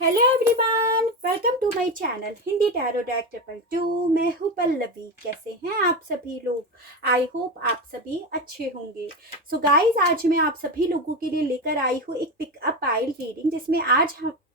Hello everyone, welcome to my channel Hindi tarot deck 222। मैं हूँ पल्लवी। कैसे हैं आप सभी लोग? आई होप आप सभी अच्छे होंगे। सो गाइस, आज मैं आप सभी लोगों के लिए लेकर आई हूँ एक पिकअप आइल रीडिंग, जिसमें आज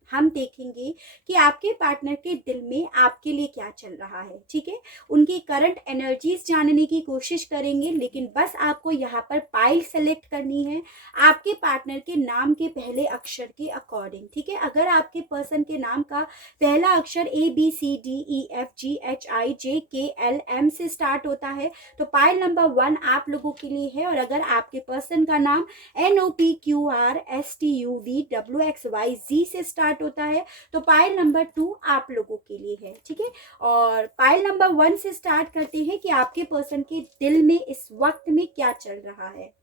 हम देखेंगे कि आपके पार्टनर के दिल में आपके लिए क्या चल रहा है। ठीक है, उनकी करंट एनर्जीज जानने की कोशिश करेंगे, लेकिन बस आपको यहाँ पर पाइल सेलेक्ट करनी है आपके पार्टनर के नाम के पहले अक्षर के अकॉर्डिंग। ठीक है, अगर आपके पर्सन के नाम का पहला अक्षर ABCDEFGHIJKLM से स्टार्ट होता है तो पाइल नंबर 1 आप लोगों के लिए है। और अगर आपके पर्सन का नाम NOPQRSTUVWXYZ से स्टार्ट होता है तो पाइल नंबर 2 आप लोगों के लिए है। ठीक है, और पाइल नंबर 1 से स्टार्ट करते हैं कि आपके पर्सन के दिल में इस वक्त में क्या चल रहा है।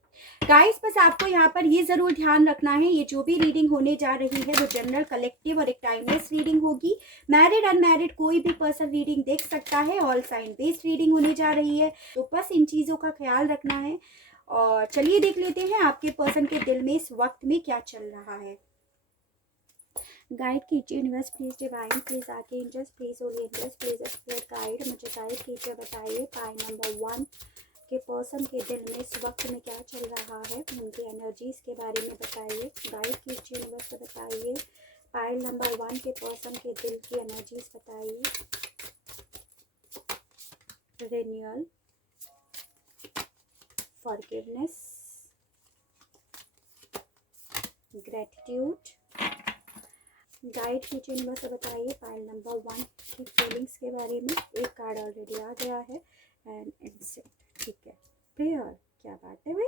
गाइस, बस आपको यहाँ पर ये जरूर ध्यान रखना है, ये जो भी रीडिंग होने जा रही है वो जनरल, कलेक्टिव और एक टाइमलेस रीडिंग होगी। मैरिड अनमैरिड कोई भी पर्सन रीडिंग देख सकता है। ऑल साइन बेस्ड रीडिंग होने जा रही है, तो बस इन चीजों का ख्याल रखना है। और चलिए देख लेते हैं आपके पर्सन के दिल में इस वक्त में क्या चल रहा है। गाइड कीजिए यूनिवर्स प्लीज, डिवाइन प्लीज, आके angels please, holy angels please, spirit guide, मुझे गाइड कीजिए। बताइए पाइल नंबर 1 के पर्सन के दिल में इस वक्त में क्या चल रहा है, उनकी एनर्जीज के बारे में बताइए। गाइड कीजिए यूनिवर्स, बताइए पाइल नंबर 1 के पर्सन के दिल की एनर्जीज बताइए। Renewal, forgiveness, gratitude. गाइड कीजिए यूनिवर्स, बताइए पाइल नंबर 1 की फीलिंग्स के बारे में। एक कार्ड ऑलरेडी आ गया है एंड इंसिट। ठीक है, प्रेयर, क्या बात है भाई।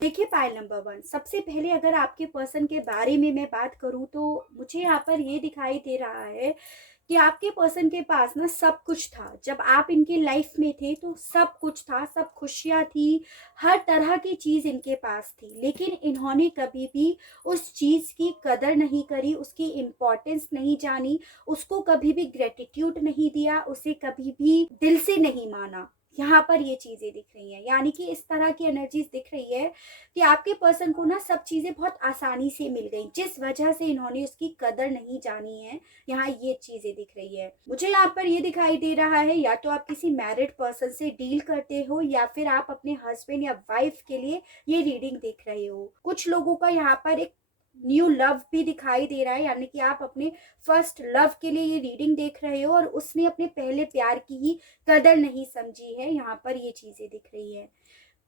देखिए पाइल नंबर 1, सबसे पहले अगर आपके पर्सन के बारे में मैं बात करूं तो मुझे यहाँ पर ये दिखाई दे रहा है कि आपके पर्सन के पास ना सब कुछ था। जब आप इनकी लाइफ में थे तो सब कुछ था, सब खुशियां थी, हर तरह की चीज इनके पास थी, लेकिन इन्होंने कभी भी उस चीज की कदर नहीं करी, उसकी इम्पोर्टेंस नहीं जानी, उसको कभी भी ग्रेटिट्यूड नहीं दिया, उसे कभी भी दिल से नहीं माना। यहाँ पर ये चीजें दिख रही हैं, यानी कि इस तरह की एनर्जीज दिख रही है कि आपके पर्सन को ना सब चीजें बहुत आसानी से मिल गई, जिस वजह से इन्होंने उसकी कदर नहीं जानी है। यहाँ ये चीजें दिख रही है। मुझे यहाँ पर ये दिखाई दे रहा है, या तो आप किसी मैरिड पर्सन से डील करते हो या फिर आप अपने हस्बैंड या वाइफ के लिए ये रीडिंग देख रहे हो। कुछ लोगों का यहाँ पर एक न्यू लव भी दिखाई दे रहा है, यानी कि आप अपने फर्स्ट लव के लिए ये रीडिंग देख रहे हो और उसने अपने पहले प्यार की ही कदर नहीं समझी है। यहाँ पर ये चीजें दिख रही है।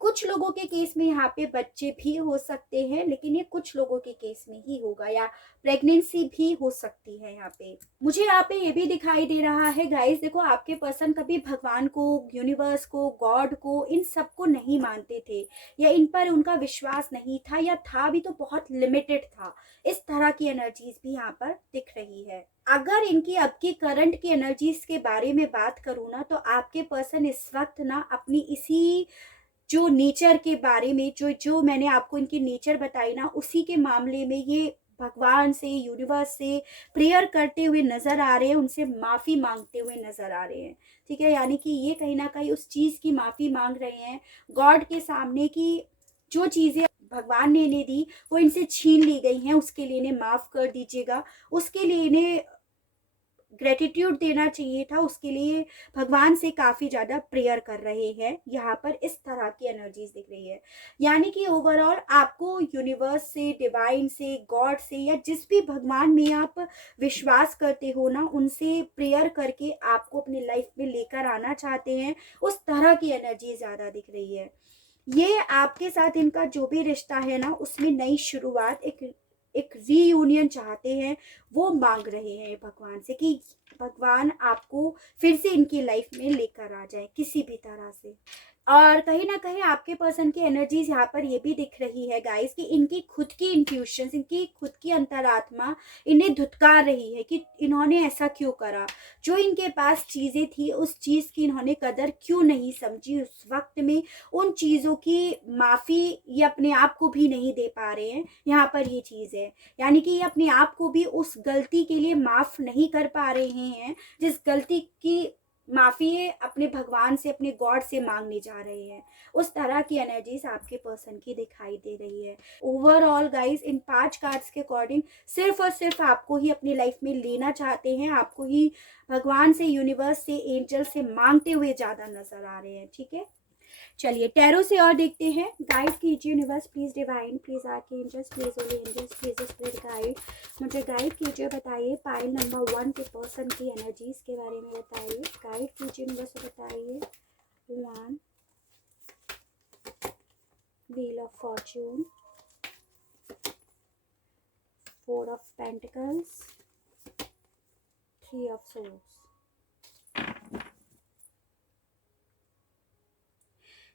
कुछ लोगों के केस में यहाँ पे बच्चे भी हो सकते हैं, लेकिन ये कुछ लोगों के केस में ही होगा, या प्रेगनेंसी भी हो सकती है। यहाँ पे मुझे यहाँ पे ये भी दिखाई दे रहा है गाइस, देखो आपके पर्सन कभी भगवान को, यूनिवर्स को, गॉड को, इन सब को नहीं मानते थे, या इन पर उनका विश्वास नहीं था, या था भी तो बहुत लिमिटेड था। इस तरह की एनर्जीज भी यहाँ पर दिख रही है। अगर इनकी अब की करंट की एनर्जीज के बारे में बात करूँ ना, तो आपके पर्सन इस वक्त ना अपनी इसी जो नेचर के बारे में, जो जो मैंने आपको इनकी नेचर बताई ना, उसी के मामले में ये भगवान से, यूनिवर्स से प्रेयर करते हुए नजर आ रहे हैं, उनसे माफी मांगते हुए नजर आ रहे हैं। ठीक है, यानी कि ये कहीं ना कहीं उस चीज की माफी मांग रहे हैं गॉड के सामने कि जो चीजें भगवान ने इन्हें दी वो इनसे छीन ली गई हैं, उसके लिए इन्हें माफ कर दीजिएगा, उसके लिए इन्हें ग्रेटिट्यूड देना चाहिए था, उसके लिए भगवान से काफी ज्यादा प्रेयर कर रहे हैं। यहाँ पर इस तरह की एनर्जीज दिख रही है, यानी कि ओवरऑल आपको यूनिवर्स से, डिवाइन से, गॉड से, या जिस भी भगवान में आप विश्वास करते हो ना, उनसे प्रेयर करके आपको अपनी लाइफ में लेकर आना चाहते हैं। उस तरह की एनर्जी ज्यादा दिख रही है। ये आपके साथ इनका जो भी रिश्ता है ना, उसमें नई शुरुआत, एक रीयूनियन चाहते हैं, वो मांग रहे हैं भगवान से कि भगवान आपको फिर से इनकी लाइफ में लेकर आ जाए किसी भी तरह से। और कहीं ना कहीं आपके पर्सन की एनर्जीज यहाँ पर ये भी दिख रही है गाइस कि इनकी खुद की इंट्यूशंस, इनकी खुद की अंतरात्मा इन्हें धुतकार रही है कि इन्होंने ऐसा क्यों करा। जो इनके पास चीजें थी उस चीज की इन्होंने कदर क्यों नहीं समझी उस वक्त में, उन चीजों की माफी ये अपने आप को भी नहीं दे पा रहे हैं। यहाँ पर ये चीज है, यानी कि ये अपने आप को भी उस गलती के लिए माफ नहीं कर पा रहे हैं जिस गलती की माफ़ी अपने भगवान से, अपने गॉड से मांगने जा रहे हैं। उस तरह की एनर्जीज आपके पर्सन की दिखाई दे रही है। ओवरऑल गाइस, इन 5 कार्ड्स के अकॉर्डिंग सिर्फ और सिर्फ आपको ही अपनी लाइफ में लेना चाहते हैं, आपको ही भगवान से, यूनिवर्स से, एंजल से मांगते हुए ज़्यादा नजर आ रहे हैं। ठीक है, चलिए टैरो से और देखते हैं। गाइड कीजिए universe, please divine, please arch angels, please holy angels, please spirit guide, मुझे गाइड कीजिए। बताइए पाइल नंबर 1 के पर्सन की एनर्जीज के बारे में बताइए। गाइड कीजिए यूनिवर्स, बताइए। 1, wheel of Fortune, 4 of pentacles, 3 of swords.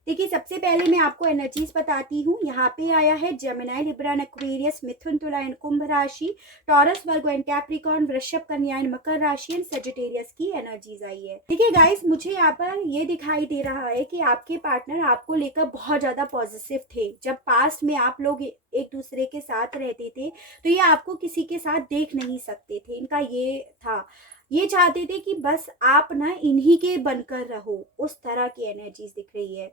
देखिए, सबसे पहले मैं आपको एनर्जीज बताती हूँ। यहाँ पे आया है जेमिनी, लिब्रा, एक्वेरियस, मिथुन, तुला एंड कुंभ राशि, टॉरस, वर्गो एंड कैप्रिकॉर्न, वृषभ, कन्या एंड मकर राशि एंड सेजिटेरियस की एनर्जीज आई है। देखिए गाइस, मुझे यहाँ पर ये दिखाई दे रहा है कि आपके पार्टनर आपको लेकर बहुत ज्यादा पॉजिटिव थे। जब पास्ट में आप लोग एक दूसरे के साथ रहते थे तो ये आपको किसी के साथ देख नहीं सकते थे। इनका ये था, ये चाहते थे कि बस आप ना इन्हीं के बनकर रहो। उस तरह की एनर्जीज दिख रही है।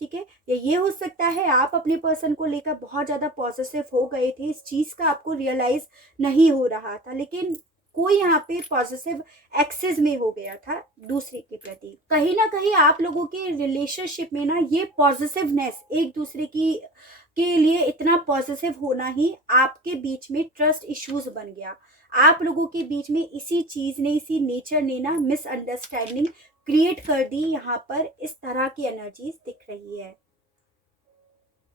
ठीक है, या ये हो सकता है आप अपने पर्सन को लेकर बहुत ज्यादा पॉजिटिव हो गए थे, इस चीज का आपको रियलाइज नहीं हो रहा था, लेकिन कोई यहाँ पे पॉजिटिव एक्सेस में हो गया था दूसरे के प्रति। कहीं ना कहीं आप लोगों के रिलेशनशिप में ना ये पॉजिटिवनेस, एक दूसरे की के लिए इतना पॉजिटिव होना ही आपके बीच में ट्रस्ट इश्यूज बन गया। आप लोगों के बीच में इसी चीज ने, इसी नेचर ने ना मिसअंडरस्टैंडिंग क्रिएट कर दी। यहाँ पर इस तरह की एनर्जीज दिख रही है।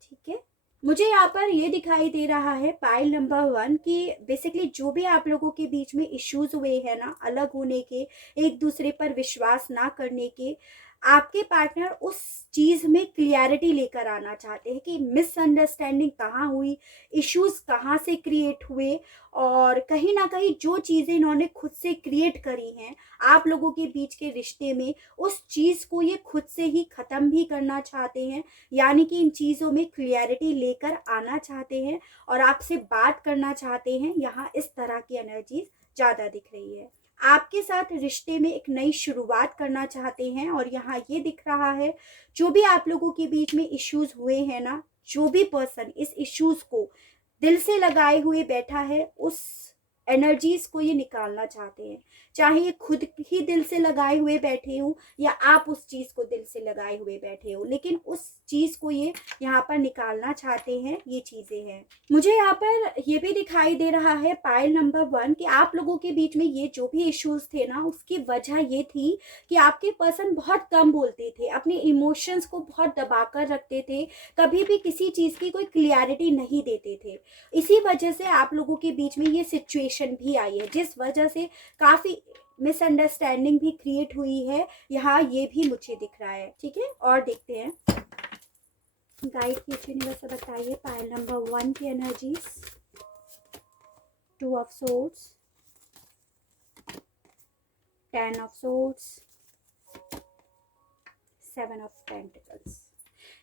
ठीक है, मुझे यहाँ पर ये दिखाई दे रहा है पाइल नंबर 1 कि बेसिकली जो भी आप लोगों के बीच में इश्यूज हुए हैं ना, अलग होने के, एक दूसरे पर विश्वास ना करने के, आपके पार्टनर उस चीज में क्लियरिटी लेकर आना चाहते हैं कि मिसअंडरस्टैंडिंग कहाँ हुई, इश्यूज कहाँ से क्रिएट हुए, और कहीं ना कहीं जो चीजें इन्होंने खुद से क्रिएट करी हैं आप लोगों के बीच के रिश्ते में, उस चीज को ये खुद से ही खत्म भी करना चाहते हैं। यानी कि इन चीजों में क्लियरिटी लेकर आना चाहते हैं और आपसे बात करना चाहते हैं। यहाँ इस तरह की एनर्जीज ज्यादा दिख रही है। आपके साथ रिश्ते में एक नई शुरुआत करना चाहते हैं, और यहाँ ये दिख रहा है जो भी आप लोगों के बीच में इश्यूज हुए हैं ना, जो भी पर्सन इस इश्यूज को दिल से लगाए हुए बैठा है, उस एनर्जीज को ये निकालना चाहते हैं। चाहे ये खुद ही दिल से लगाए हुए बैठे हो या आप उस चीज को दिल से लगाए हुए बैठे हो, लेकिन उस चीज को ये यहाँ पर निकालना चाहते हैं। ये चीजें हैं। मुझे यहाँ पर ये भी दिखाई दे रहा है पाइल नंबर 1 कि आप लोगों के बीच में ये जो भी इश्यूज थे ना, उसकी वजह ये थी कि आपके पर्सन बहुत कम बोलते थे, अपने इमोशंस को बहुत दबा कर रखते थे, कभी भी किसी चीज की कोई क्लियरिटी नहीं देते थे। इसी वजह से आप लोगों के बीच में ये सिचुएशन भी आई है, जिस वजह से काफी मिसअंडरस्टैंडिंग भी क्रिएट हुई है। यहाँ ये भी मुझे दिख रहा है। ठीक है, और देखते हैं। गाइड कीजिए यूनिवर्स, बताइए पाइल नंबर 1 की energies. 2 of swords, 10 of swords, 7 of pentacles.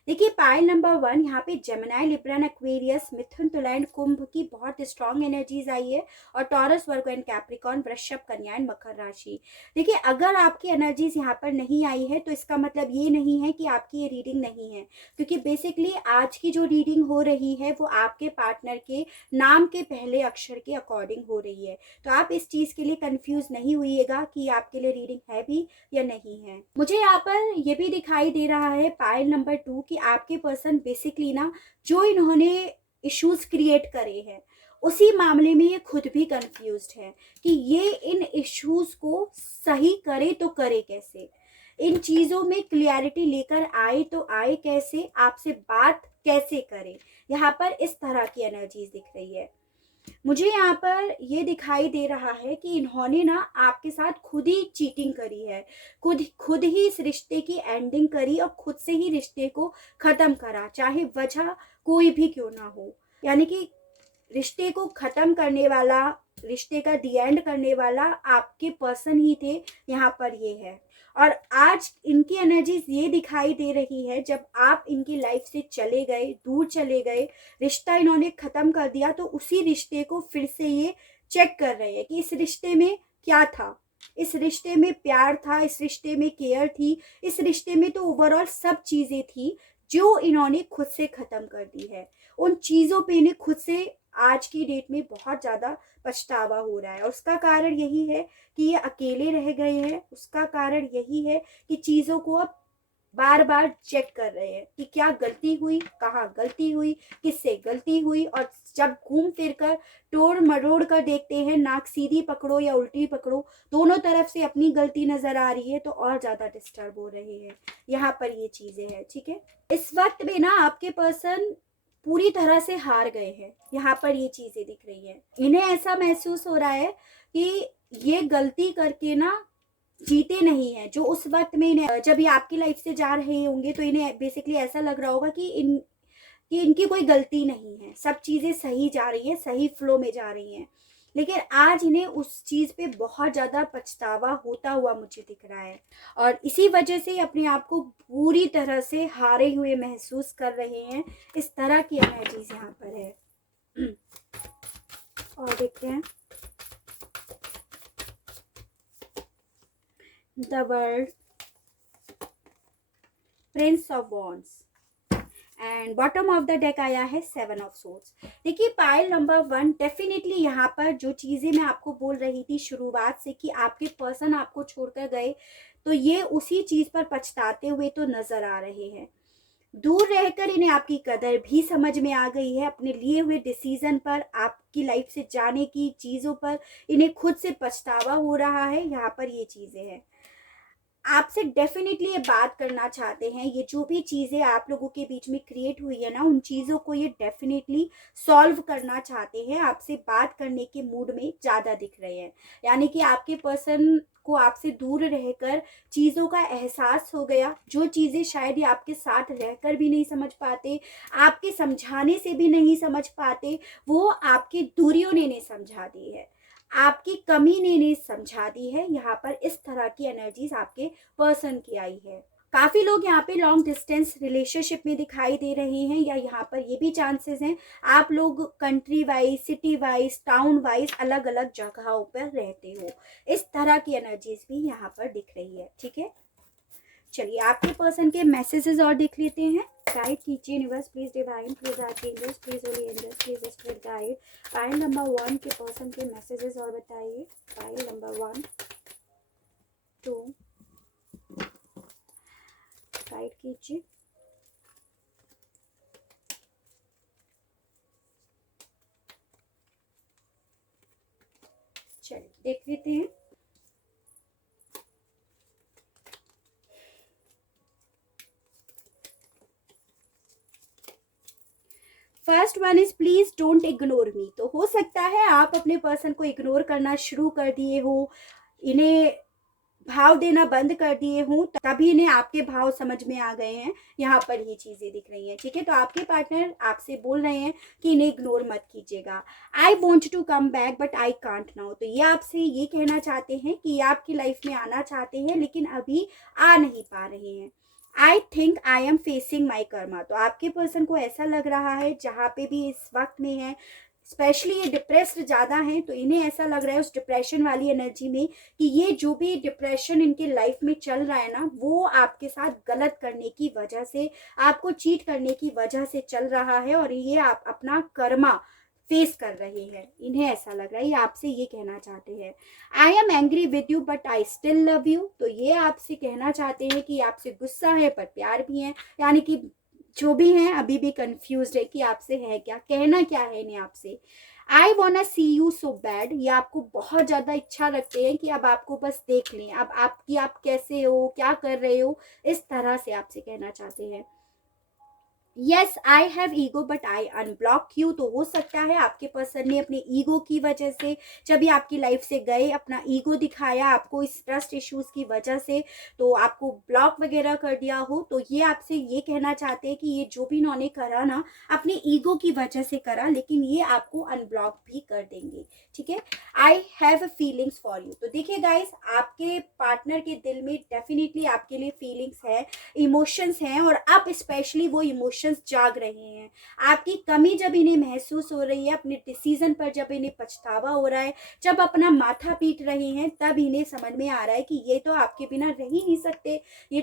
देखिए पाइल नंबर 1 यहाँ पे जेमिनी, लिब्रा, एक्वेरियस, मिथुन, तुला एंड कुंभ की बहुत स्ट्रॉन्ग एनर्जीज आई है, और टॉरस, वर्गो एंड कैप्रिकॉर्न, वृषभ, कन्या एंड मकर राशि। देखिए अगर आपकी एनर्जीज यहाँ पर नहीं आई है तो इसका मतलब ये नहीं है कि आपकी ये रीडिंग नहीं है, क्योंकि बेसिकली आज की जो रीडिंग हो रही है वो आपके पार्टनर के नाम के पहले अक्षर के अकॉर्डिंग हो रही है। तो आप इस चीज के लिए कंफ्यूज नहीं हुइएगा कि आपके लिए रीडिंग है भी या नहीं है। मुझे यहाँ पर ये भी दिखाई दे रहा है पाइल नंबर 2 कि आपके पर्सन बेसिकली ना, जो इन्होंने इश्यूज क्रिएट करे हैं उसी मामले में ये खुद भी कंफ्यूज्ड है कि ये इन इश्यूज को सही करे तो करे कैसे, इन चीजों में क्लियरिटी लेकर आए तो आए कैसे, आपसे बात कैसे करे। यहाँ पर इस तरह की एनर्जीज दिख रही है। मुझे यहाँ पर ये दिखाई दे रहा है कि इन्होंने ना आपके साथ खुद ही चीटिंग करी है, खुद ही इस रिश्ते की एंडिंग करी और खुद से ही रिश्ते को खत्म करा, चाहे वजह कोई भी क्यों ना हो। यानी कि रिश्ते को खत्म करने वाला, रिश्ते का दी एंड करने वाला आपके पर्सन ही थे। यहाँ पर ये है, और आज इनकी एनर्जीज ये दिखाई दे रही है, जब आप इनकी लाइफ से चले गए, दूर चले गए, रिश्ता इन्होंने खत्म कर दिया, तो उसी रिश्ते को फिर से ये चेक कर रहे हैं कि इस रिश्ते में क्या था, इस रिश्ते में प्यार था, इस रिश्ते में केयर थी, इस रिश्ते में तो ओवरऑल सब चीज़ें थी जो इन्होंने खुद से ख़त्म कर दी है। उन चीज़ों पे इन्हें खुद से आज की डेट में बहुत ज़्यादा पछतावा हो रहा है, और उसका कारण यही है कि ये अकेले रह गए हैं। उसका कारण यही है कि चीज़ों को अब बार बार चेक कर रहे हैं कि क्या गलती हुई, कहाँ गलती हुई, किससे गलती हुई, और जब घूम फिर कर टोड़ मरोड़ कर देखते हैं, नाक सीधी पकड़ो या उल्टी पकड़ो, दोनों तरफ से अपनी गलती नजर आ रही है, तो और ज्यादा डिस्टर्ब हो रहे हैं। यहाँ पर ये चीजें हैं, ठीक है। इस वक्त में ना आपके पर्सन पूरी तरह से हार गए हैं। यहाँ पर ये चीजें दिख रही है, इन्हें ऐसा महसूस हो रहा है कि ये गलती करके ना जीते नहीं है। जो उस वक्त में इन्हें, जब ये आपकी लाइफ से जा रहे होंगे, तो इन्हें बेसिकली ऐसा लग रहा होगा कि इनकी कोई गलती नहीं है, सब चीज़ें सही जा रही हैं, सही फ्लो में जा रही हैं। लेकिन आज इन्हें उस चीज़ पे बहुत ज़्यादा पछतावा होता हुआ मुझे दिख रहा है, और इसी वजह से अपने आप को पूरी तरह से हारे हुए महसूस कर रहे हैं। इस तरह की एनर्जीज यहाँ पर है। और देखते हैं the world, Prince of wands, and bottom of the deck आया है 7 ऑफ सोर्ड्स। देखिए पाइल नंबर 1, डेफिनेटली यहाँ पर जो चीज़ें मैं आपको बोल रही थी शुरुआत से कि आपके पर्सन आपको छोड़कर गए, तो ये उसी चीज़ पर पछताते हुए तो नज़र आ रहे हैं। दूर रहकर इन्हें आपकी कदर भी समझ में आ गई है। अपने लिए हुए डिसीजन पर, आपकी लाइफ से जाने की चीज़ों पर इन्हें खुद से पछतावा हो रहा है। यहाँ पर ये चीज़ें हैं, आपसे डेफिनेटली ये बात करना चाहते हैं। ये जो भी चीज़ें आप लोगों के बीच में क्रिएट हुई है ना, उन चीज़ों को ये डेफिनेटली सॉल्व करना चाहते हैं। आपसे बात करने के मूड में ज़्यादा दिख रहे हैं, यानी कि आपके पर्सन को आपसे दूर रहकर चीज़ों का एहसास हो गया। जो चीज़ें शायद ये आपके साथ रहकर भी नहीं समझ पाते, आपके समझाने से भी नहीं समझ पाते, वो आपकी दूरियों ने नहीं समझा दी है, आपकी कमी ने नहीं समझा दी है। यहाँ पर इस तरह की एनर्जीज आपके पर्सन की आई है। काफ़ी लोग यहाँ पे लॉन्ग डिस्टेंस रिलेशनशिप में दिखाई दे रहे हैं, या यहाँ पर ये भी चांसेस हैं आप लोग country wise, city wise, town wise अलग अलग जगहों पर रहते हो। इस तरह की एनर्जीज भी यहाँ पर दिख रही है, ठीक है। चलिए आपके पर्सन के मैसेजेस और देख लेते हैं। गाइड कीजिए universe, please divine, please archangels, please holy angels, please spirit guide. File number 1 के पर्सन के मैसेजेस और बताइए। फाइल नंबर 1, 2, गाइड कीजिए। चलिए देख लेते हैं। First one is please don't ignore me. तो हो सकता है आप अपने पर्सन को इग्नोर करना शुरू कर दिए हो, इन्हें भाव देना बंद कर दिए हूँ, तभी इन्हें आपके भाव समझ में आ गए हैं। यहाँ पर ये चीज़ें दिख रही हैं, ठीक है। तो आपके पार्टनर आपसे बोल रहे हैं कि इन्हें इग्नोर मत कीजिएगा। I want to come back but I can't now. तो ये आपसे ये कहना चाहते हैं कि ये आपकी लाइफ में आना चाहते हैं, लेकिन अभी आ नहीं पा रहे हैं। I think I am facing my karma. तो आपके पर्सन को ऐसा लग रहा है, जहाँ पे भी इस वक्त में है, स्पेशली ये डिप्रेस्ड ज़्यादा हैं, तो इन्हें ऐसा लग रहा है उस डिप्रेशन वाली एनर्जी में कि ये जो भी डिप्रेशन इनके लाइफ में चल रहा है ना, वो आपके साथ गलत करने की वजह से, आपको चीट करने की वजह से चल रहा है, और ये आप अपना कर्मा फेस कर रहे हैं। इन्हें ऐसा लग रहा है, ये आपसे ये कहना चाहते हैं I am angry with you but I still love you. तो ये आपसे कहना चाहते हैं कि आपसे गुस्सा है पर प्यार भी है, यानी कि जो भी हैं अभी भी कंफ्यूज है कि आपसे है क्या, कहना क्या है इन्हें आपसे। I want see you so bad. ये आपको बहुत ज़्यादा इच्छा रखते हैं कि अब आपको बस देख लें, अब आपकी आप कैसे हो, क्या कर रहे हो, इस तरह से आपसे कहना चाहते हैं। Yes I have ego but I unblock you. तो हो सकता है आपके पर्सन ने अपने ईगो की वजह से, जब ये आपकी लाइफ से गए, अपना ईगो दिखाया आपको इस ट्रस्ट इश्यूज की वजह से, तो आपको ब्लॉक वगैरह कर दिया हो। तो ये आपसे ये कहना चाहते हैं कि ये जो भी इन्होंने करा ना, अपने ईगो की वजह से करा, लेकिन ये आपको अनब्लॉक भी कर देंगे, ठीक है। I have feelings for you. तो देखिए गाइस, आपके पार्टनर के दिल में डेफिनेटली आपके लिए फीलिंग्स है, इमोशंस हैं, और अब स्पेशली वो इमोशंस जाग रहे हैं। आपकी कमी जब इन्हें महसूस हो रही है, अपने डिसीजन पर जब इन्हें पछतावा हो रहा है, जब अपना माथा पीट रहे हैं, तब इन्हें समझ में आ रहा है कि ये तो आपके बिना रह ही नहीं सकते। ये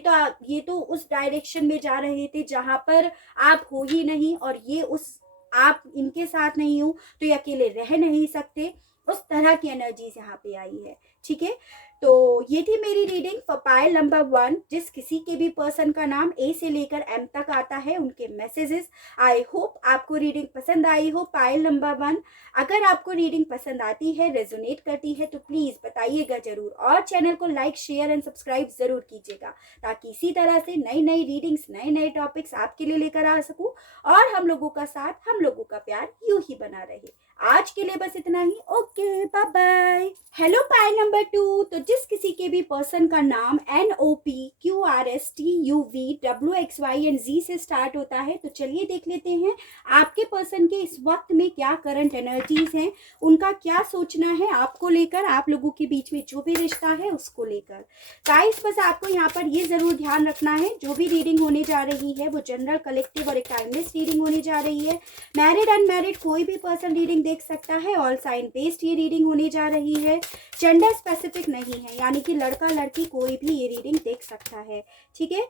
तो उस डायरेक्शन में जा रहे थे जहां पर आप हो ही नहीं, और ये उस आप इनके साथ नहीं हो तो ये अकेले रह नहीं सकते। उस तरह की एनर्जीज यहाँ पे आई है। ठीक है, तो ये थी मेरी रीडिंग फॉर पाइल नंबर 1। जिस किसी के भी पर्सन का नाम ए से लेकर एम तक आता है, उनके मैसेजेस। आई होप आपको रीडिंग पसंद आई हो पाइल नंबर 1। अगर आपको रीडिंग पसंद आती है, रेजोनेट करती है, तो प्लीज बताइएगा जरूर, और चैनल को लाइक शेयर एंड सब्सक्राइब जरूर कीजिएगा, ताकि इसी तरह से नई नई रीडिंग्स, नए नए टॉपिक्स आपके लिए लेकर आ सकूं, और हम लोगों का साथ, हम लोगों का प्यार यूं ही बना रहे। आज के लिए बस इतना ही। Okay, bye bye. Hello file number 2। तो जिस किसी के भी पर्सन का नाम NOPQRSTUVWXY Z से स्टार्ट होता है, तो चलिए देख लेते हैं आपके पर्सन के इस वक्त में क्या करंट एनर्जीज हैं, उनका क्या सोचना है आपको लेकर, आप लोगों के बीच में जो भी रिश्ता है उसको लेकर। गाइस, बस आपको यहाँ पर ये जरूर ध्यान रखना है, जो भी रीडिंग होने जा रही है वो जनरल, कलेक्टिव और एक टाइमलेस रीडिंग होने जा रही है। मैरिड अनमैरिड कोई भी पर्सन रीडिंग देख सकता है। ऑल साइन बेस्ड ये रीडिंग होने जा रही है। जेंडर स्पेसिफिक नहीं है, यानी कि लड़का लड़की कोई भी ये रीडिंग देख सकता है। ठीक है,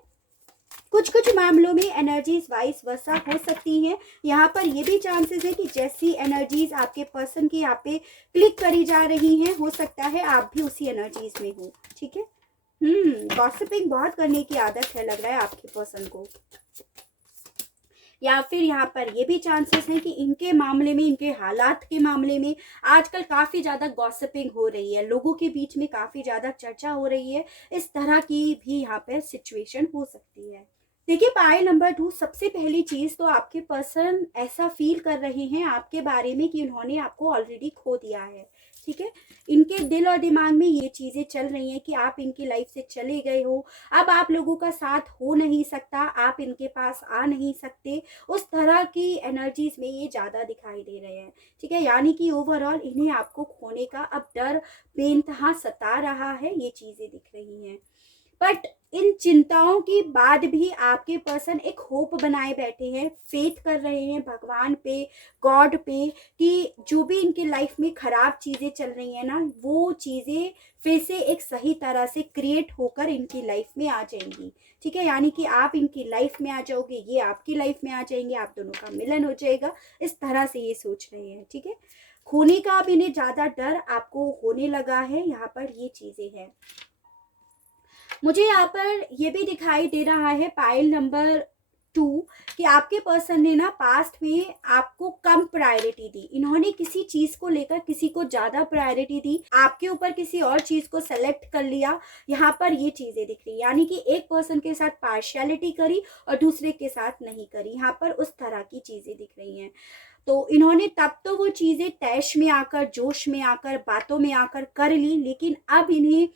कुछ कुछ मामलों में एनर्जीज वाइस वर्सा हो सकती हैं। यहाँ पर ये भी चांसेस है कि जैसी एनर्जीज आपके पर्सन की यहाँ पे क्लिक करी जा रही हैं, हो सकता है आप भी उसी एनर्जीज में हो। ठीक है, गॉसिपिंग बहुत करने की आदत है लग रहा है आपके पर्सन को, या फिर यहाँ पर ये भी चांसेस हैं कि इनके मामले में, इनके हालात के मामले में आजकल काफ़ी ज़्यादा गॉसिपिंग हो रही है, लोगों के बीच में काफ़ी ज़्यादा चर्चा हो रही है। इस तरह की भी यहाँ पर सिचुएशन हो सकती है। देखिए पाइल नंबर 2, सबसे पहली चीज़ तो आपके पर्सन ऐसा फील कर रहे हैं आपके बारे में कि उन्होंने आपको ऑलरेडी खो दिया है। ठीक है, इनके दिल और दिमाग में ये चीज़ें चल रही हैं कि आप इनकी लाइफ से चले गए हो, अब आप लोगों का साथ हो नहीं सकता, आप इनके पास आ नहीं सकते। उस तरह की एनर्जीज में ये ज़्यादा दिखाई दे रहे हैं। ठीक है, यानी कि ओवरऑल इन्हें आपको खोने का अब डर बेइंतहा सता रहा है, ये चीज़ें दिख रही हैं। बट इन चिंताओं के बाद भी आपके पर्सन एक होप बनाए बैठे हैं, फेथ कर रहे हैं भगवान पे, गॉड पे, कि जो भी इनके लाइफ में खराब चीज़ें चल रही हैं ना, वो चीज़ें फिर से एक सही तरह से क्रिएट होकर इनकी लाइफ में आ जाएंगी। ठीक है, यानी कि आप इनकी लाइफ में आ जाओगे, ये आपकी लाइफ में आ जाएंगे, आप दोनों का मिलन हो जाएगा। इस तरह से ये सोच रहे हैं। ठीक है, खोने का अब इन्हें ज़्यादा डर आपको होने लगा है, यहाँ पर ये चीज़ें हैं। मुझे यहाँ पर ये भी दिखाई दे रहा है पाइल नंबर 2 कि आपके पर्सन ने ना पास्ट में आपको कम प्रायोरिटी दी। इन्होंने किसी चीज को लेकर किसी को ज्यादा प्रायोरिटी दी, आपके ऊपर किसी और चीज को सेलेक्ट कर लिया। यहाँ पर ये चीजें दिख रही, यानी कि एक पर्सन के साथ पार्शियलिटी करी और दूसरे के साथ नहीं करी। यहाँ पर उस तरह की चीजें दिख रही हैं। तो इन्होंने तब तो वो चीजें तैश में आकर, जोश में आकर, बातों में आकर कर ली, लेकिन अब इन्हें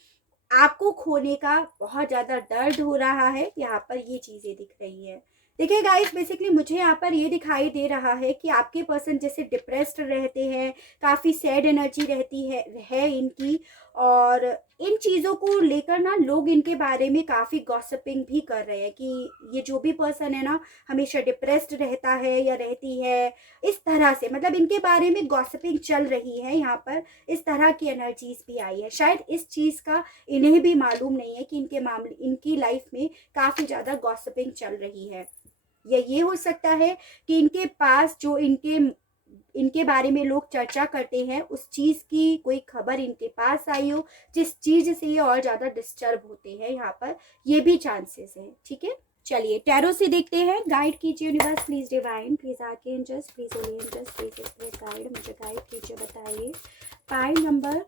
आपको खोने का बहुत ज़्यादा दर्द हो रहा है। यहाँ पर ये चीज़ें दिख रही है। देखिए गाइस, बेसिकली मुझे यहाँ पर ये दिखाई दे रहा है कि आपके पर्सन जैसे डिप्रेस्ड रहते हैं, काफ़ी सैड एनर्जी रहती है इनकी, और इन चीज़ों को लेकर ना लोग इनके बारे में काफ़ी गॉसिपिंग भी कर रहे हैं कि ये जो भी पर्सन है ना, हमेशा डिप्रेस्ड रहता है या रहती है। इस तरह से मतलब इनके बारे में गॉसिपिंग चल रही है। यहाँ पर इस तरह की एनर्जीज भी आई है। शायद इस चीज़ का इन्हें भी मालूम नहीं है कि इनके मामले, इनकी लाइफ में काफ़ी ज़्यादा गॉसिपिंग चल रही है। या ये हो सकता है कि इनके पास जो इनके बारे में लोग चर्चा करते हैं, उस चीज़ की कोई खबर इनके पास आई हो, जिस चीज़ से ये और ज़्यादा डिस्टर्ब होते हैं। यहाँ पर ये भी चांसेस है। ठीक है, चलिए टैरो से देखते हैं। गाइड कीजिए universe, please divine, please archangels, please holy angels, please spirit guide, मुझे गाइड कीजिए, बताइए पाइल नंबर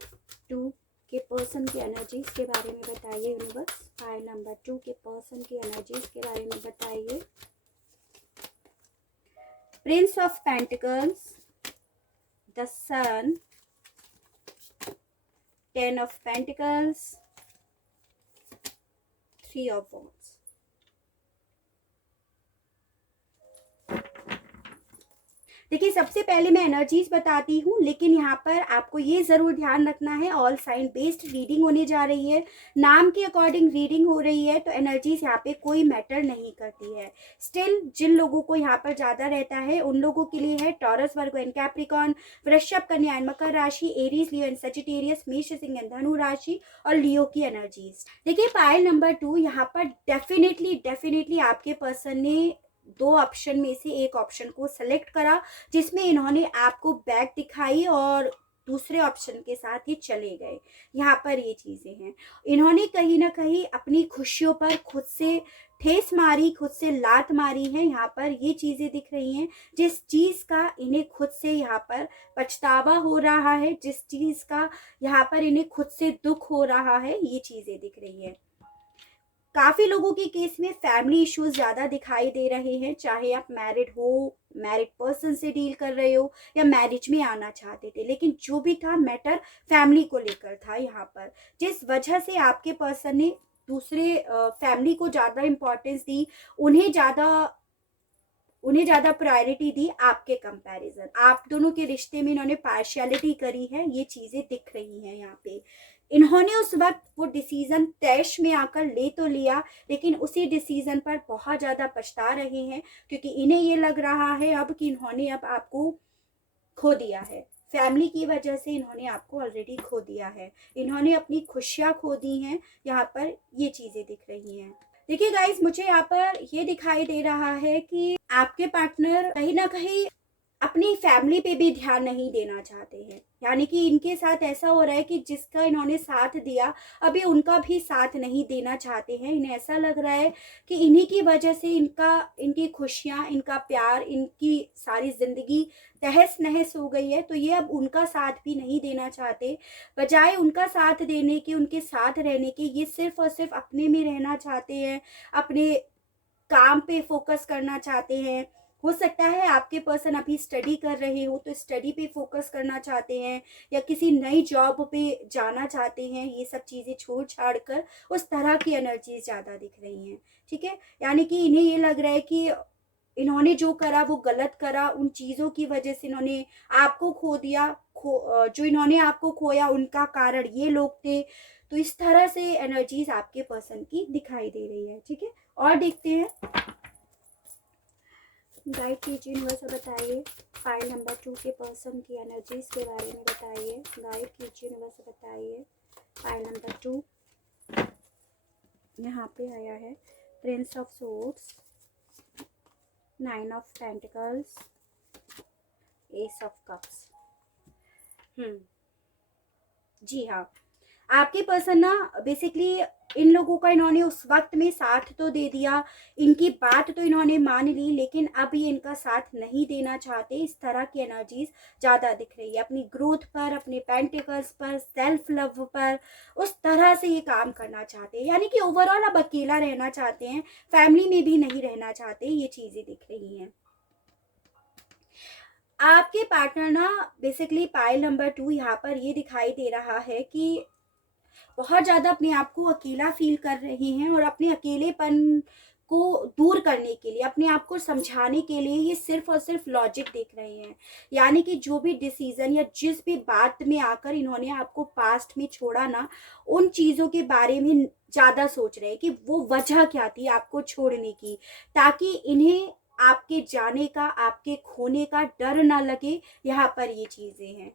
2 के पर्सन की एनर्जीज के बारे में बताइए यूनिवर्स। पाइल नंबर 2 के पर्सन की एनर्जीज के बारे में बताइए। Prince of pentacles, the sun, 10 of pentacles, 3 of wands. देखिए, सबसे पहले मैं एनर्जीज बताती हूँ, लेकिन यहाँ पर आपको ये ज़रूर ध्यान रखना है, ऑल साइन बेस्ड रीडिंग होने जा रही है, नाम के अकॉर्डिंग रीडिंग हो रही है, तो एनर्जीज यहाँ पे कोई मैटर नहीं करती है। स्टिल जिन लोगों को यहाँ पर ज़्यादा रहता है उन लोगों के लिए है टॉरस, वर्गो एंड कैप्रिकॉर्न, वृषभ, कन्या एंड मकर राशि, एरीज, लियो एंड सजिटेरियस, मेष, सिंह एंड धनु राशि और लियो की एनर्जीज। देखिए, पायल नंबर 2 यहाँ पर डेफिनेटली आपके पर्सन ने 2 ऑप्शन में से एक ऑप्शन को सेलेक्ट करा, जिसमें इन्होंने आपको बैक दिखाई और दूसरे ऑप्शन के साथ ही चले गए। यहाँ पर ये चीज़ें हैं, इन्होंने कहीं ना कहीं अपनी खुशियों पर खुद से ठेस मारी, खुद से लात मारी है। यहाँ पर ये चीज़ें दिख रही हैं, जिस चीज़ का इन्हें खुद से यहाँ पर पछतावा हो रहा है, जिस चीज़ का यहाँ पर इन्हें खुद से दुख हो रहा है, ये चीज़ें दिख रही है। काफ़ी लोगों के केस में फैमिली इश्यूज ज़्यादा दिखाई दे रहे हैं, चाहे आप मैरिड हो, मैरिड पर्सन से डील कर रहे हो या मैरिज में आना चाहते थे, लेकिन जो भी था मैटर फैमिली को लेकर था। यहाँ पर जिस वजह से आपके पर्सन ने दूसरे फैमिली को ज़्यादा इम्पोर्टेंस दी, उन्हें ज़्यादा प्रायोरिटी दी आपके कंपैरिजन। आप दोनों के रिश्ते में इन्होंने पार्शियलिटी करी है, ये चीज़ें दिख रही हैं यहाँ पे। इन्होंने उस वक्त वो डिसीज़न तैश में आकर ले तो लिया, लेकिन उसी डिसीज़न पर बहुत ज़्यादा पछता रहे हैं, क्योंकि इन्हें ये लग रहा है अब कि इन्होंने अब आपको खो दिया है। फैमिली की वजह से इन्होंने आपको ऑलरेडी खो दिया है, इन्होंने अपनी खुशियाँ खो दी हैं। यहाँ पर ये चीज़ें दिख रही हैं। देखिए गाइस, मुझे यहाँ पर ये दिखाई दे रहा है कि आपके पार्टनर कहीं ना कहीं अपनी फैमिली पे भी ध्यान नहीं देना चाहते हैं। यानी कि इनके साथ ऐसा हो रहा है कि जिसका इन्होंने साथ दिया, अभी उनका भी साथ नहीं देना चाहते हैं। इन्हें ऐसा लग रहा है कि इन्हीं की वजह से इनकी खुशियाँ, इनका प्यार, इनकी सारी ज़िंदगी तहस नहस हो गई है, तो ये अब उनका साथ भी नहीं देना चाहते। बजाय उनका साथ देने के, उनके साथ रहने के, ये सिर्फ और सिर्फ अपने में रहना चाहते हैं, अपने काम पे फोकस करना चाहते हैं। हो सकता है आपके पर्सन अभी स्टडी कर रहे हो, तो स्टडी पे फोकस करना चाहते हैं या किसी नई जॉब पे जाना चाहते हैं। ये सब चीज़ें छोड़ छाड़ कर उस तरह की एनर्जीज ज़्यादा दिख रही हैं। ठीक है, यानी कि इन्हें ये लग रहा है कि इन्होंने जो करा वो गलत करा, उन चीज़ों की वजह से इन्होंने आपको खो दिया। जो इन्होंने आपको खोया उनका कारण ये लोग थे। तो इस तरह से एनर्जीज आपके पर्सन की दिखाई दे रही है। ठीक है, और देखते हैं, गाइड कीजिए यूनिवर्स, बताइए फाइल नंबर 2 के पर्सन की एनर्जीज के बारे में बताइए। गाइड कीजिए यूनिवर्स, बताइए फाइल नंबर 2। यहाँ पे आया है prince of swords, 9 of pentacles, ace of cups. जी हाँ, आपके पर्सन ना बेसिकली इन लोगों का इन्होंने उस वक्त में साथ तो दे दिया, इनकी बात तो इन्होंने मान ली, लेकिन अब ये इनका साथ नहीं देना चाहते। इस तरह की एनर्जीज ज़्यादा दिख रही है, अपनी ग्रोथ पर, अपने पेंटिकल्स पर, सेल्फ लव पर, उस तरह से ये काम करना चाहते हैं। यानी कि ओवरऑल अब अकेला रहना चाहते हैं, फैमिली में भी नहीं रहना चाहते। ये चीज़ें दिख रही हैं। आपके पार्टनर ना बेसिकली पाइल नंबर 2 यहाँ पर ये दिखाई दे रहा है कि बहुत ज़्यादा अपने आप को अकेला फील कर रहे हैं, और अपने अकेलेपन को दूर करने के लिए, अपने आप को समझाने के लिए ये सिर्फ और सिर्फ लॉजिक देख रहे हैं। यानी कि जो भी डिसीजन या जिस भी बात में आकर इन्होंने आपको पास्ट में छोड़ा ना, उन चीज़ों के बारे में ज़्यादा सोच रहे हैं कि वो वजह क्या थी आपको छोड़ने की, ताकि इन्हें आपके जाने का, आपके खोने का डर ना लगे। यहाँ पर ये चीज़ें हैं।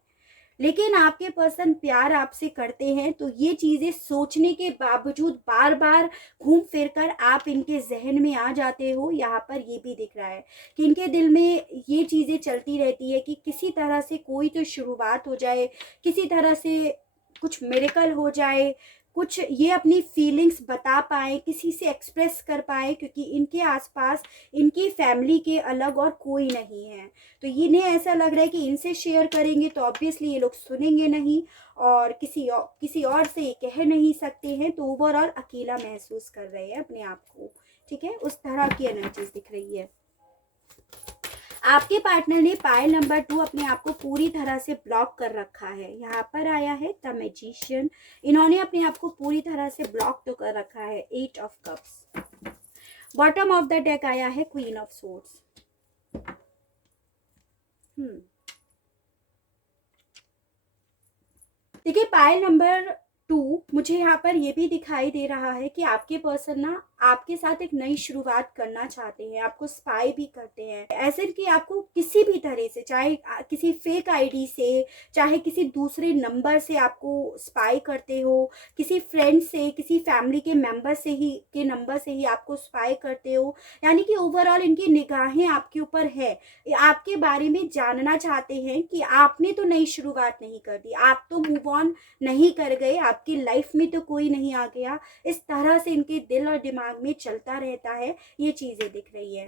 लेकिन आपके पर्सन प्यार आपसे करते हैं, तो ये चीज़ें सोचने के बावजूद बार बार घूम फिर कर आप इनके जहन में आ जाते हो। यहाँ पर ये भी दिख रहा है कि इनके दिल में ये चीज़ें चलती रहती है कि किसी तरह से कोई तो शुरुआत हो जाए, किसी तरह से कुछ मिरेकल हो जाए, कुछ ये अपनी फीलिंग्स बता पाए, किसी से एक्सप्रेस कर पाए, क्योंकि इनके आसपास इनकी फैमिली के अलग और कोई नहीं है। तो इन्हें ऐसा लग रहा है कि इनसे शेयर करेंगे तो ऑब्वियसली ये लोग सुनेंगे नहीं, और किसी और से ये कह नहीं सकते हैं, तो ओवरऑल अकेला महसूस कर रहे हैं अपने आप को। ठीक है, उस तरह की एनर्जीज दिख रही है। आपके पार्टनर ने पाइल नंबर 2 अपने आप को पूरी तरह से ब्लॉक कर रखा है। यहाँ पर आया है द मैजिशियन, इन्होंने अपने आप को पूरी तरह से ब्लॉक तो कर रखा है। 8 of cups. Bottom of the deck आया है क्वीन ऑफ सोर्ड्स। हम्म। देखिए, पायल नंबर 2 मुझे यहाँ पर ये भी दिखाई दे रहा है कि आपके पर्सन ना आपके साथ एक नई शुरुआत करना चाहते हैं, आपको स्पाई भी करते हैं। ऐसे कि आपको किसी भी तरह से, चाहे किसी फेक आईडी से, चाहे किसी दूसरे नंबर से आपको स्पाई करते हो, किसी फ्रेंड से, किसी फैमिली के मेंबर से ही के नंबर से ही आपको स्पाई करते हो। यानी कि ओवरऑल इनकी निगाहें आपके ऊपर है, आपके बारे में जानना चाहते हैं कि आपने तो नई शुरुआत नहीं कर दी, आप तो मूव ऑन नहीं कर गए, आपकी लाइफ में तो कोई नहीं आ गया। इस तरह से इनके दिल और दिमाग में चलता रहता है, ये चीज़ें दिख रही है।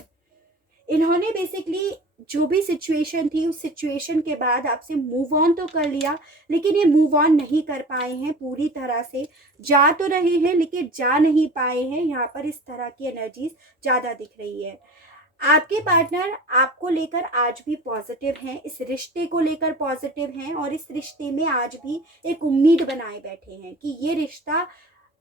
इन्होंने बेसिकली जो भी सिचुएशन थी, उस सिचुएशन के बाद आपसे मूव ऑन तो कर लिया, लेकिन ये मूव ऑन नहीं कर पाए हैं पूरी तरह से। जा तो रहे हैं लेकिन जा नहीं पाए हैं, यहाँ पर इस तरह की एनर्जीज ज़्यादा दिख रही है। आपके पार्टनर आपको लेकर आज भी पॉजिटिव हैं, इस रिश्ते को लेकर पॉजिटिव हैं, और इस रिश्ते में आज भी एक उम्मीद बनाए बैठे हैं कि ये रिश्ता,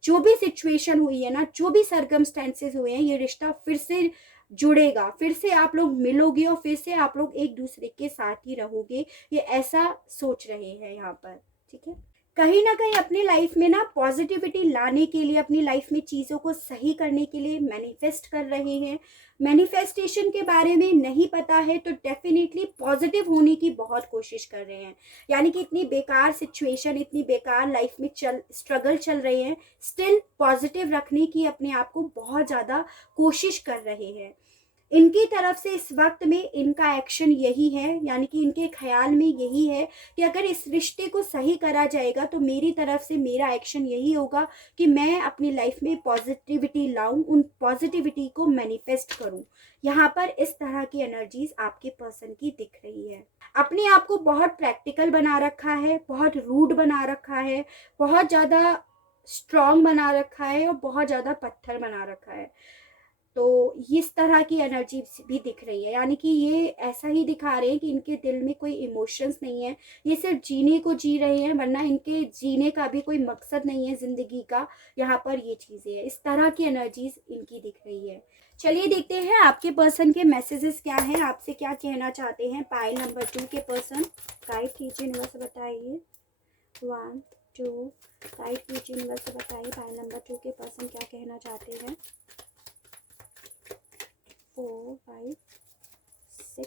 जो भी सिचुएशन हुई है ना, जो भी सर्कमस्टेंसेस हुए हैं, ये रिश्ता फिर से जुड़ेगा, फिर से आप लोग मिलोगे और फिर से आप लोग एक दूसरे के साथ ही रहोगे, ये ऐसा सोच रहे हैं यहाँ पर। ठीक है, कहीं ना कहीं अपनी लाइफ में ना पॉजिटिविटी लाने के लिए, अपनी लाइफ में चीज़ों को सही करने के लिए मैनिफेस्ट कर रहे हैं। मैनिफेस्टेशन के बारे में नहीं पता है तो डेफिनेटली पॉजिटिव होने की बहुत कोशिश कर रहे हैं। यानी कि इतनी बेकार सिचुएशन, इतनी बेकार लाइफ में स्ट्रगल चल रहे हैं, स्टिल पॉजिटिव रखने की अपने आप को बहुत ज़्यादा कोशिश कर रहे हैं। इनकी तरफ से इस वक्त में इनका एक्शन यही है, यानी कि इनके ख्याल में यही है कि अगर इस रिश्ते को सही करा जाएगा तो मेरी तरफ से मेरा एक्शन यही होगा कि मैं अपनी लाइफ में पॉजिटिविटी लाऊं, उन पॉजिटिविटी को मैनिफेस्ट करूं। यहाँ पर इस तरह की एनर्जीज आपके पर्सन की दिख रही है। अपने आप को बहुत प्रैक्टिकल बना रखा है, बहुत रूड बना रखा है, बहुत ज़्यादा स्ट्रॉन्ग बना रखा है और बहुत ज़्यादा पत्थर बना रखा है। तो इस तरह की एनर्जी भी दिख रही है, यानी कि ये ऐसा ही दिखा रहे हैं कि इनके दिल में कोई इमोशंस नहीं है, ये सिर्फ जीने को जी रहे हैं, वरना इनके जीने का भी कोई मकसद नहीं है ज़िंदगी का। यहाँ पर ये चीज़ें हैं, इस तरह की एनर्जीज इनकी दिख रही है। चलिए देखते हैं आपके पर्सन के मैसेजेस क्या हैं, आपसे क्या कहना चाहते हैं। पाइल नंबर 2 के पर्सन गाइड कीजिए, नंबर से बताइए। 1 2 गाइड कीजिए, नंबर से बताइए। पाइल नंबर 2 के पर्सन क्या कहना चाहते हैं। 4 5 6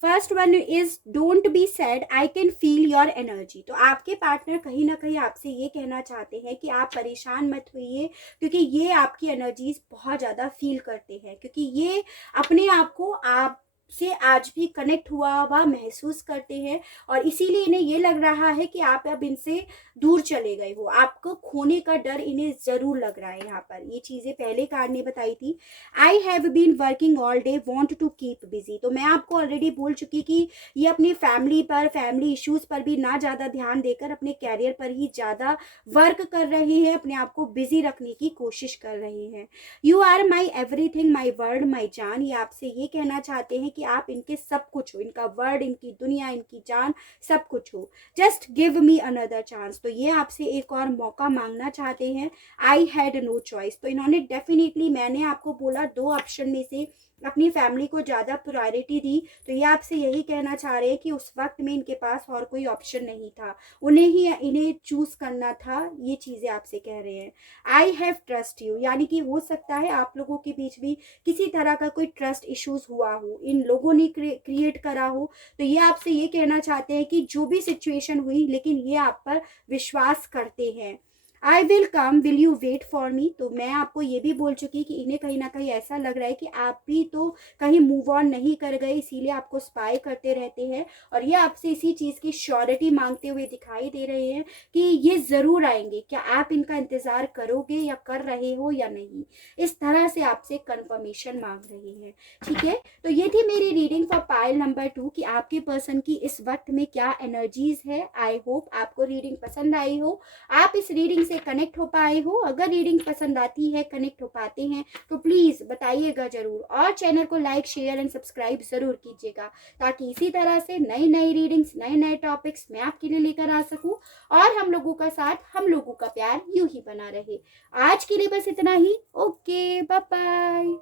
first one is don't be sad, I can feel your energy. तो आपके पार्टनर कहीं ना कहीं आपसे ये कहना चाहते हैं कि आप परेशान मत होइए, क्योंकि ये आपकी एनर्जीज बहुत ज़्यादा फील करते हैं, क्योंकि ये अपने आप को आप से आज भी कनेक्ट हुआ हुआ महसूस करते हैं, और इसीलिए इन्हें ये लग रहा है कि आप अब इनसे दूर चले गए हो, आपको खोने का डर इन्हें ज़रूर लग रहा है। यहाँ पर ये चीज़ें पहले कार्ड ने बताई थी। I have been working all day, want to keep busy. तो मैं आपको ऑलरेडी बोल चुकी कि ये अपनी फैमिली पर, फैमिली इश्यूज़ पर भी ना ज़्यादा ध्यान देकर अपने कैरियर पर ही ज़्यादा वर्क कर रहे हैं, अपने आप को बिजी रखने की कोशिश कर रहे हैं। You are my everything, my world, my jaan. ये आपसे ये कहना चाहते हैं कि आप इनके सब कुछ हो, इनका वर्ड, इनकी दुनिया, इनकी जान, सब कुछ हो। Just give me another chance. तो ये आपसे एक और मौका मांगना चाहते हैं। I had no choice. तो इन्होंने डेफिनेटली, मैंने आपको बोला 2 ऑप्शन में से अपनी फैमिली को ज़्यादा प्रायोरिटी दी, तो ये आपसे यही कहना चाह रहे हैं कि उस वक्त में इनके पास और कोई ऑप्शन नहीं था, इन्हें चूज करना था। ये चीज़ें आपसे कह रहे हैं। आई हैव ट्रस्ट यू, यानी कि हो सकता है आप लोगों के बीच भी किसी तरह का कोई ट्रस्ट इश्यूज हुआ हो, इन लोगों ने क्रिएट करा हो। तो ये आपसे ये कहना चाहते हैं कि जो भी सिचुएशन हुई, लेकिन ये आप पर विश्वास करते हैं। I will come, will you wait for me. तो मैं आपको ये भी बोल चुकी कि इन्हें कहीं ना कहीं ऐसा लग रहा है कि आप भी तो कहीं मूव ऑन नहीं कर गए, इसीलिए आपको स्पाई करते रहते हैं, और ये आपसे इसी चीज़ की श्योरिटी मांगते हुए दिखाई दे रहे हैं कि ये ज़रूर आएंगे। क्या आप इनका इंतज़ार करोगे या कर रहे हो या नहीं, इस तरह से आपसे कंफर्मेशन मांग रहे हैं। ठीक है, तो ये थी मेरी रीडिंग फॉर पाइल नंबर 2 कि आपके पर्सन की इस वक्त में क्या एनर्जीज है। आई होप आपको रीडिंग पसंद आई हो। आप इस रीडिंग से कनेक्ट हो पाए हो। अगर रीडिंग पसंद आती है, कनेक्ट हो पाते हैं तो प्लीज़ बताइएगा ज़रूर, और चैनल को लाइक, शेयर एंड सब्सक्राइब ज़रूर कीजिएगा, ताकि इसी तरह से नई नई रीडिंग्स, नए नए टॉपिक्स मैं आपके लिए लेकर आ सकूं, और हम लोगों का साथ, हम लोगों का प्यार यूं ही बना रहे। आज के लिए बस इतना ही। Okay, bye bye.